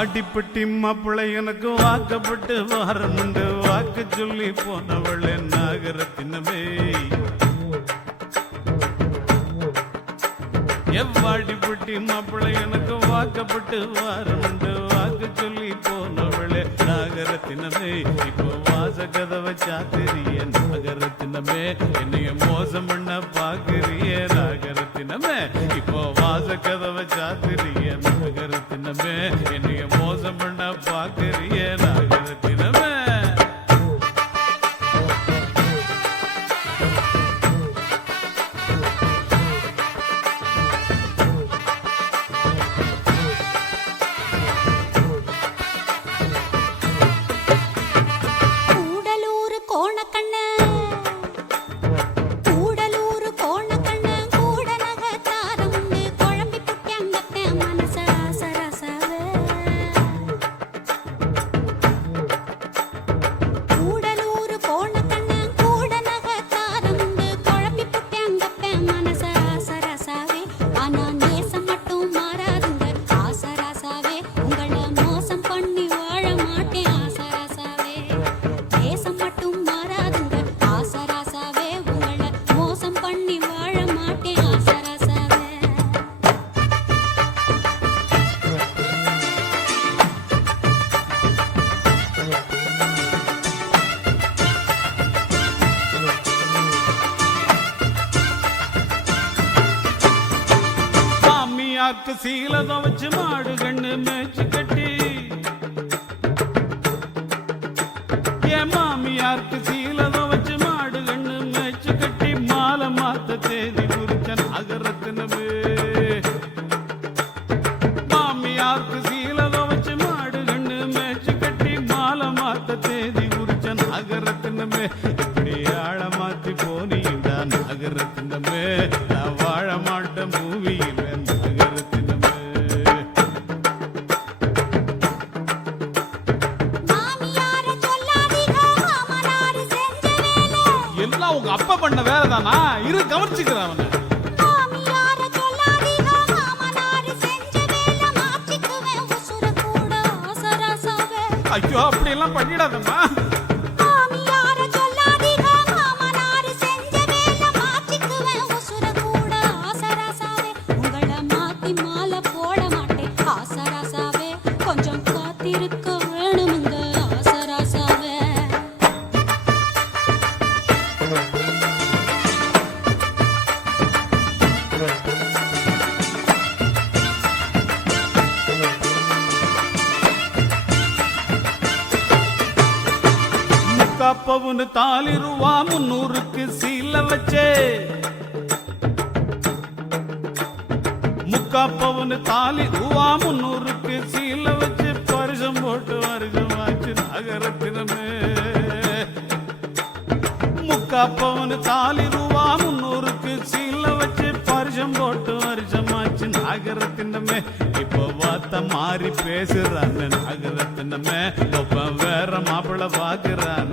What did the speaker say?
வாடிப்பட்டி மாப்பிள்ளை எனக்கு வாக்கப்பட்டு வாரமுண்டு வாக்கு சொல்லி போனவள் நாகரத்தினமே எவ்வாடிப்பட்டி மாப்பிள்ளை எனக்கு வாக்கப்பட்டு வாரமுண்டு வாக்கு சொல்லி போனவளே நாகரத்தினமே இப்போ வாச கதவை சாத்திரிய நாகரத்தினமே என்னைய மோசம் பண்ண பாக்குறிய நாகரத்தினமே இப்போ வாச கதவை சாத்திரிய நாகரத்தினமே என்னைய மோசம் பண்ண பாக்குறிய நாகரத்தினமே சீலத வச்சு மாடு கண்ணு மேய்ச்சி கட்டி என் மாமியாருக்கு சீலத வச்சு மாடு கண்ணு மேய்ச்சி கட்டி மாலை மாத்த தேதி குறிச்சன் அகரத்தினமே மாமியாருக்கு சீலத வச்சு மாடு கண்ணு மேய்ச்சி கட்டி மாலை மாத்த தேதி குறிச்சன் அகரத்தினமே இப்படி ஆழ மாத்தி போனீதான் அகரத்தினமே நான் வாழ மாட்டேன் பூவியில் உங்க அப்பா பண்ண வேலை தானா இரு கவனிச்சுக்கிறான் ஐயோ அப்படி எல்லாம் பண்ணிடாதம்மா கொஞ்சம் காத்திருக்க வேணுமுங்க ஆசராசாவே முக்காப்பவுன்னு தாலி ரூபா 300க்கு சீல வச்சே முக்காப்பவுன்னு தாலி ரூபா 300க்கு சீல வச்சு பரிசம் போட்டு வருஷமாச்சு நகரத்தினமே முக்காப்பவுன்னு தாலி ரூபா 300க்கு சீல வச்சு பரிசம் போட்டு வருஷமாச்சு நகரத்தினமே இப்போ வார்த்தை மாறி பேசுறான்னு நகரத்தினமே ஒப்ப வேற மாப்பிள்ள பாக்குறான்